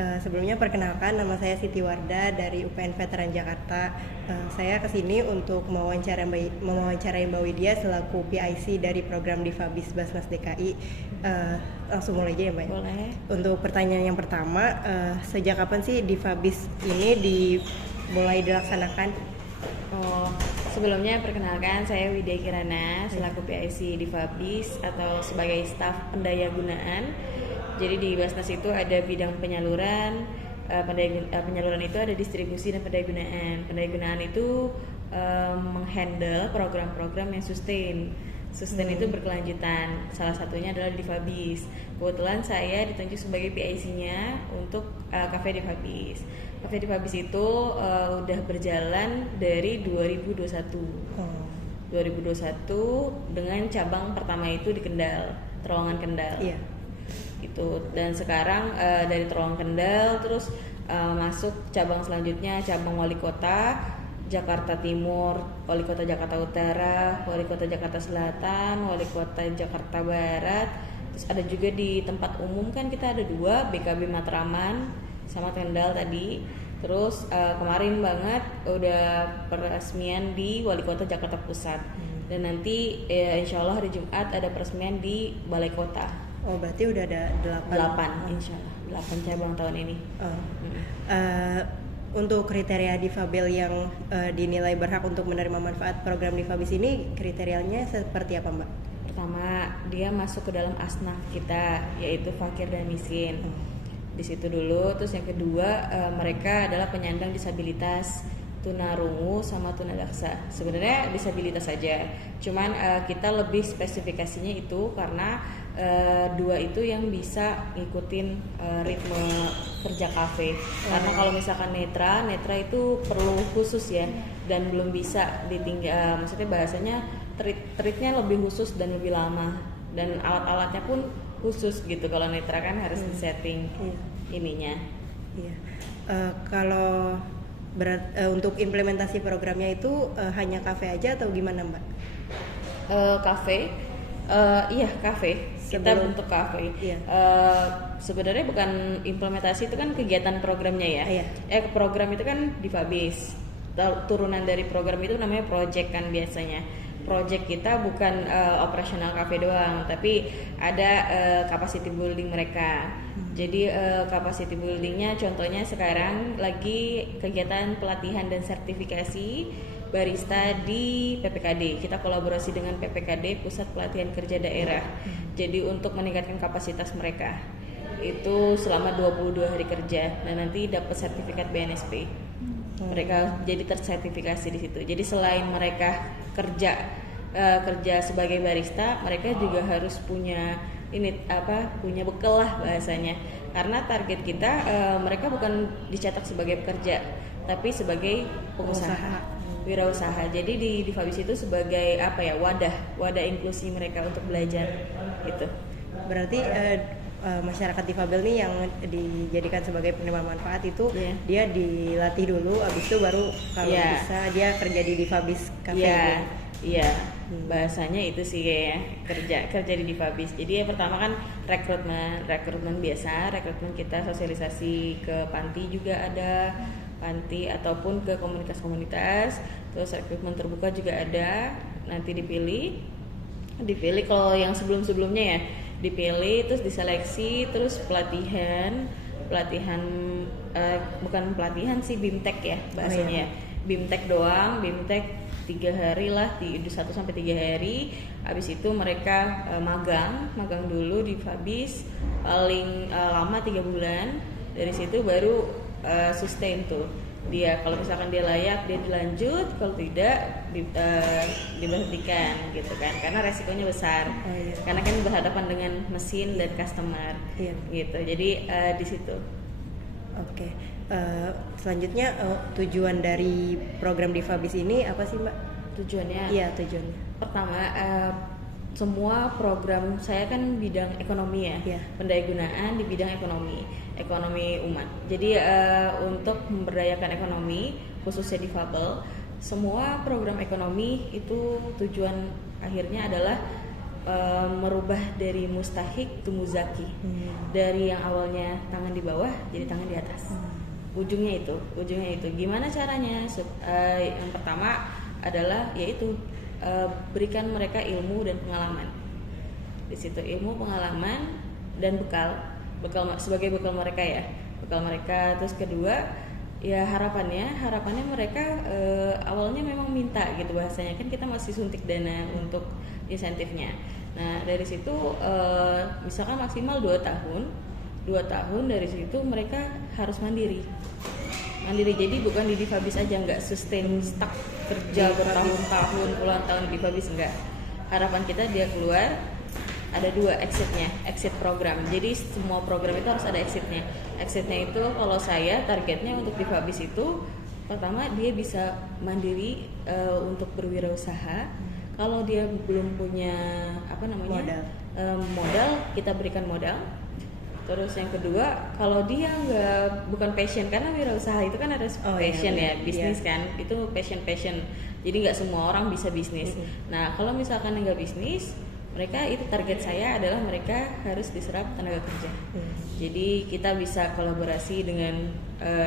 Sebelumnya perkenalkan, nama saya Siti Warda dari UPN Veteran Jakarta. Saya kesini untuk mewawancarai Mbak Widya selaku PIC dari program Difabis Basnas DKI. Langsung mulai aja ya Mbak. Boleh. Untuk pertanyaan yang pertama, sejak kapan sih Difabis ini mulai dilaksanakan? Sebelumnya perkenalkan, saya Widya Kirana selaku PIC Difabis atau sebagai staf pendayagunaan. Jadi di Basnas itu ada bidang penyaluran, penyaluran itu ada distribusi dan pendayagunaan. Pendayagunaan itu menghandle program-program yang sustain itu berkelanjutan. Salah satunya adalah Difabis. Kebetulan saya ditunjuk sebagai PIC-nya untuk Cafe Difabis. Cafe Difabis itu udah berjalan dari 2021. 2021 dengan cabang pertama itu di Kendal, Terowongan Kendal. Iya. Gitu. Dan sekarang dari Terowongan Kendal terus masuk cabang selanjutnya, cabang Wali Kota Jakarta Timur, Wali Kota Jakarta Utara, Wali Kota Jakarta Selatan, Wali Kota Jakarta Barat. Terus ada juga di tempat umum kan kita ada 2, BKB Matraman sama Kendal tadi. Terus kemarin banget udah peresmian di Wali Kota Jakarta Pusat. Dan nanti insya Allah hari Jumat ada peresmian di Balai Kota. Oh, berarti udah ada 8. Insya Allah 8 cabang tahun ini. Untuk kriteria difabel yang dinilai berhak untuk menerima manfaat program Difabis ini, kriterianya seperti apa Mbak? Pertama, dia masuk ke dalam asnaf kita, yaitu fakir dan miskin. Di situ dulu. Terus yang kedua, mereka adalah penyandang disabilitas, tunarungu sama tunadaksa. Sebenarnya disabilitas saja, cuman kita lebih spesifikasinya itu karena 2 itu yang bisa ngikutin ritme kerja kafe. Karena kalau misalkan netra itu perlu khusus ya, dan belum bisa ditinggal. Maksudnya bahasanya treatnya lebih khusus dan lebih lama, dan alat-alatnya pun khusus gitu. Kalau netra kan harus disetting ininya. Iya. Kalau untuk implementasi programnya itu hanya kafe aja atau gimana Mbak? Kafe, iya kafe. Kita bentuk kafe. Iya. Sebenarnya bukan implementasi, itu kan kegiatan programnya ya. Iya. Program itu kan Difabis. Turunan dari program itu namanya project kan biasanya. Project kita bukan operasional cafe doang, tapi ada capacity building mereka. Jadi capacity buildingnya contohnya sekarang lagi kegiatan pelatihan dan sertifikasi barista di PPKD. Kita kolaborasi dengan PPKD, Pusat Pelatihan Kerja Daerah. Jadi untuk meningkatkan kapasitas mereka itu selama 22 hari kerja, dan nanti dapat sertifikat BNSP. Mereka jadi tersertifikasi di situ. Jadi selain mereka kerja sebagai barista, mereka juga harus punya punya bekal lah bahasanya. Karena target kita mereka bukan dicetak sebagai pekerja, tapi sebagai pengusaha. Wirausaha. Jadi di Difabis itu sebagai wadah inklusi mereka untuk belajar gitu. Berarti masyarakat difabel nih yang dijadikan sebagai penerima manfaat itu dia dilatih dulu, abis itu baru kalau bisa dia kerja di Difabis Cafe. Iya. Bahasanya itu sih kayak kerja di Difabis. Jadi yang pertama kan rekrutmen biasa, rekrutmen kita sosialisasi ke panti juga ada, panti ataupun ke komunitas, terus rekrutmen terbuka juga ada. Nanti dipilih kalau yang sebelumnya ya, dipilih terus diseleksi, terus pelatihan bukan pelatihan sih, BIMTEK ya bahasanya. BIMTEK doang, BIMTEK 3 hari lah, 1 sampai 3 hari. Habis itu mereka magang dulu di Difabis paling lama 3 bulan. Dari situ baru sustain tuh dia. Kalau misalkan dia layak, dia dilanjut. Kalau tidak, diberhentikan gitu kan, karena resikonya besar. Karena kan berhadapan dengan mesin dan customer gitu. Jadi di situ. Oke. Selanjutnya tujuan dari program Difabis ini apa sih Mbak? Tujuannya? Iya, tujuannya. Pertama, semua program saya kan bidang ekonomi ya. Pendayagunaan di bidang ekonomi umat. Jadi untuk memberdayakan ekonomi khususnya difabel, semua program ekonomi itu tujuan akhirnya adalah merubah dari mustahik ke muzaki. Dari yang awalnya tangan di bawah jadi tangan di atas. Ujungnya itu. Gimana caranya? Yang pertama adalah yaitu berikan mereka ilmu dan pengalaman. Di situ ilmu, pengalaman dan bekal sebagai bekal mereka ya. Bekal mereka. Terus kedua, ya harapannya mereka awalnya memang minta gitu bahasanya, kan kita masih suntik dana untuk insentifnya. Nah dari situ misalkan maksimal 2 tahun dari situ mereka harus mandiri, jadi bukan di Difabis aja, nggak sustain stuck kerja bertahun-tahun puluhan tahun di Difabis, enggak. Harapan kita dia keluar ada 2 exit program. Jadi semua program itu harus ada exitnya itu kalau saya targetnya untuk Difabis itu pertama dia bisa mandiri untuk berwirausaha. Kalau dia belum punya modal, kita berikan modal. Terus yang kedua, kalau dia bukan passion, karena wirausaha itu kan ada passion bisnis kan, itu passion. Jadi nggak semua orang bisa bisnis. Nah kalau misalkan nggak bisnis, mereka itu target saya adalah mereka harus diserap tenaga kerja. Jadi kita bisa kolaborasi dengan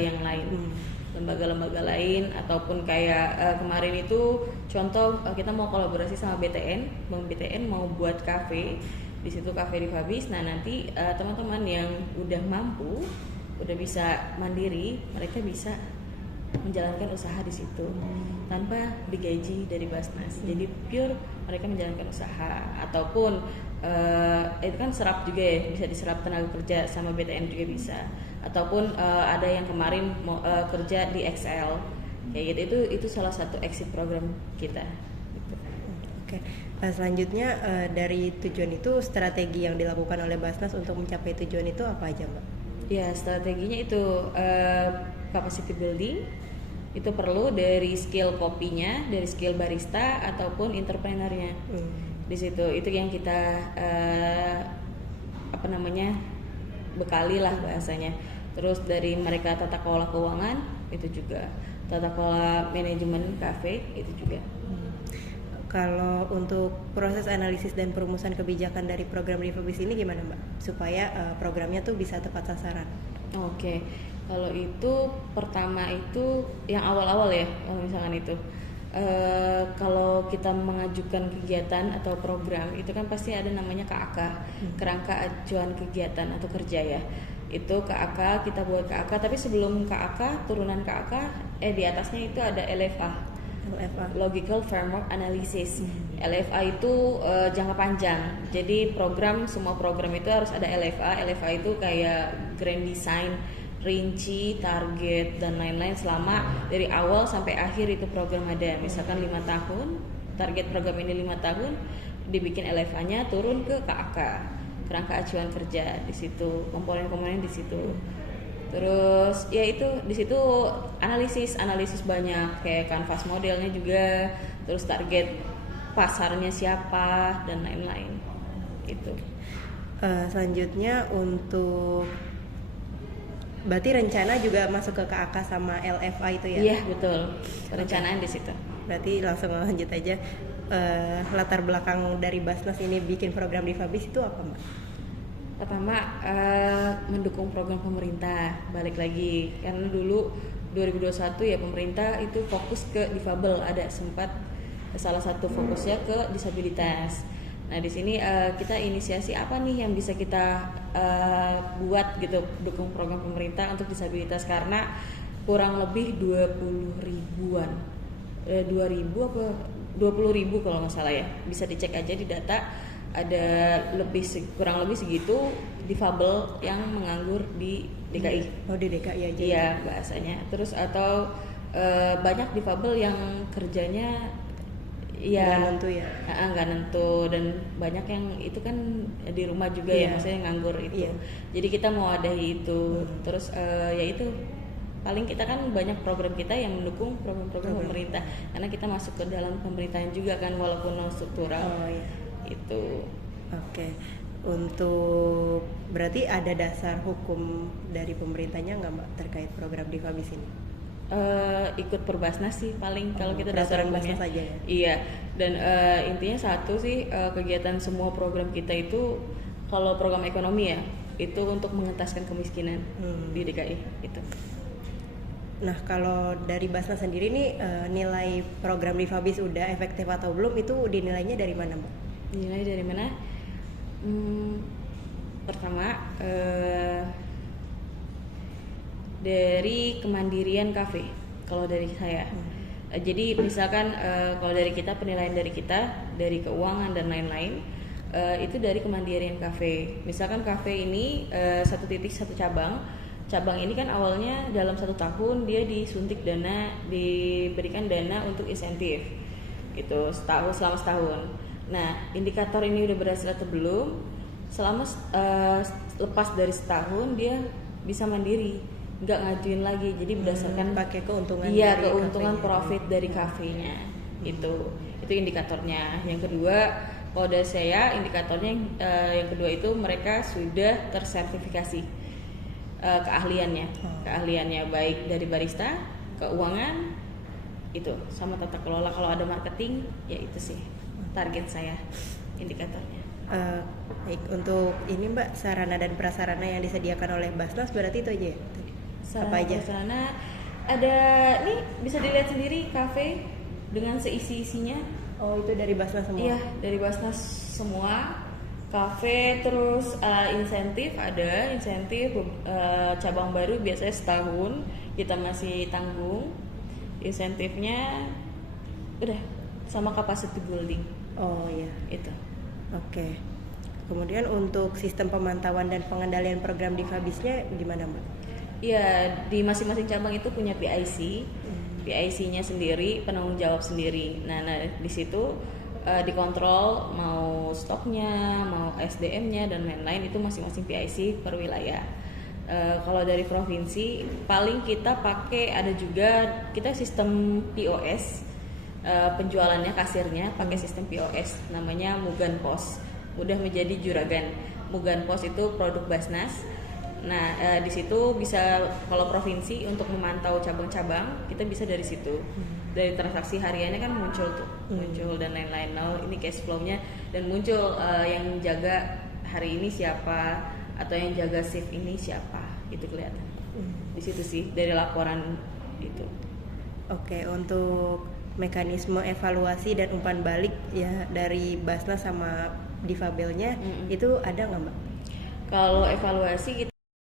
yang lain, lembaga-lembaga lain, ataupun kayak kemarin itu contoh kita mau kolaborasi sama BTN, Bank BTN mau buat kafe. Di situ kafe Difabis. Nah nanti teman-teman yang udah mampu, udah bisa mandiri, mereka bisa menjalankan usaha di situ tanpa digaji dari Basnas. Jadi pure mereka menjalankan usaha, ataupun itu kan serap juga ya, bisa diserap tenaga kerja sama BTN juga bisa. Ataupun ada yang kemarin mau kerja di XL kayak gitu, itu salah satu exit program kita. Gitu. Oke. Nah, selanjutnya dari tujuan itu strategi yang dilakukan oleh Basnas untuk mencapai tujuan itu apa aja, Mbak? Ya, strateginya itu capacity building. Itu perlu dari skill kopinya, dari skill barista ataupun entrepreneurnya. Di situ itu yang kita bekali lah bahasanya. Terus dari mereka tata kelola keuangan itu juga, tata kelola manajemen kafe itu juga. Kalau untuk proses analisis dan perumusan kebijakan dari program Difabis ini gimana, Mbak? Supaya programnya tuh bisa tepat sasaran. Oke. Kalau itu pertama itu yang awal-awal ya, kalau misalkan itu kalau kita mengajukan kegiatan atau program itu kan pasti ada namanya KAK, kerangka acuan kegiatan atau kerja ya. Itu KAK, kita buat KAK, tapi sebelum KAK, turunan KAK di atasnya itu ada LFA. Logical Framework Analysis. LFA itu jangka panjang. Jadi semua program itu harus ada LFA. LFA itu kayak grand design, rinci, target dan lain-lain selama dari awal sampai akhir itu program ada. Misalkan 5 tahun, target program ini 5 tahun, dibikin LFA-nya turun ke KAK, kerangka acuan kerja. Di situ komponen-komponen di situ. Terus ya itu di situ analisis banyak, kayak kanvas modelnya juga, terus target pasarnya siapa dan lain-lain itu. Selanjutnya untuk berarti rencana juga masuk ke KAK sama LFA itu ya? Iya betul, perencanaan di situ. Berarti langsung lanjut aja. Latar belakang dari Basnas ini bikin program Difabis itu apa, Mbak? Pertama mendukung program pemerintah, balik lagi karena dulu 2021 ya pemerintah itu fokus ke difabel, ada sempat salah satu fokusnya ke disabilitas. Nah di sini kita inisiasi apa nih yang bisa kita buat gitu, dukung program pemerintah untuk disabilitas, karena kurang lebih 20 ribuan 2000 kalau nggak salah ya, bisa dicek aja di data, ada kurang lebih segitu difabel yang menganggur di DKI. Oh di DKI aja. Iya bahasanya. Terus atau banyak difabel yang kerjanya ya nggak nentu ya. Nggak nentu, dan banyak yang itu kan di rumah juga ya, maksudnya nganggur itu. Jadi kita mau adahi itu. Terus ya itu paling kita kan banyak program kita yang mendukung program-program pemerintah, karena kita masuk ke dalam pemerintahan juga kan walaupun non struktural. Itu. Oke. Untuk berarti ada dasar hukum dari pemerintahnya nggak, Mbak, terkait program Difabis ini? ikut perbasnas sih paling kalau kita peraturan dasar umumnya. Basnas aja ya? Iya, dan intinya satu sih, kegiatan semua program kita itu, kalau program ekonomi ya, itu untuk mengentaskan kemiskinan di DKI itu. Nah, kalau dari Basnas sendiri nih, nilai program Difabis udah efektif atau belum, itu dinilainya dari mana, Mbak? Nilai dari mana? Pertama, dari kemandirian kafe kalau dari saya. Jadi misalkan kalau dari kita, penilaian dari kita, dari keuangan dan lain-lain, itu dari kemandirian kafe. Misalkan kafe ini satu titik satu cabang ini kan awalnya dalam 1 tahun dia disuntik dana, diberikan dana untuk insentif gitu selama setahun. Nah, indikator ini udah berhasil atau belum? Selama lepas dari setahun dia bisa mandiri, nggak ngajuin lagi, jadi berdasarkan pakai keuntungan iya, dari keuntungan kafenya. profit dari kafenya. Itu indikatornya. Yang kedua, kalau dari saya indikatornya yang kedua itu mereka sudah tersertifikasi keahliannya baik dari barista, keuangan, itu sama tata kelola. Kalau ada marketing ya itu sih target saya indikatornya. Baik, untuk ini Mbak, sarana dan prasarana yang disediakan oleh Basnas berarti itu aja ya? Apa aja? Sarana ada nih, bisa dilihat sendiri kafe dengan seisi-isinya. Oh, itu dari Basnas semua? Iya, dari Basnas semua. Kafe, terus insentif cabang baru biasanya setahun kita masih tanggung insentifnya, udah sama capacity building. Oh iya. Itu. Oke. Kemudian untuk sistem pemantauan dan pengendalian program Difabisnya gimana, Mbak? Ya, di masing-masing cabang itu punya PIC. PIC-nya sendiri, penanggung jawab sendiri. Nah di situ dikontrol mau stoknya, mau SDM-nya dan lain-lain, itu masing-masing PIC per wilayah. Kalau dari provinsi paling kita pakai, ada juga kita sistem POS, penjualannya, kasirnya pakai sistem POS namanya Mugan Pos, udah menjadi juragan. Mugan Pos itu produk Basnas. Nah di situ bisa, kalau provinsi untuk memantau cabang-cabang kita bisa dari situ, dari transaksi hariannya kan muncul dan lain-lain. Nah ini cash flow-nya, dan muncul yang jaga hari ini siapa, atau yang jaga shift ini siapa, itu kelihatan di situ sih dari laporan itu. Oke, untuk mekanisme evaluasi dan umpan balik ya dari Basnas sama Difabelnya itu ada nggak, Mbak? Kalau evaluasi kita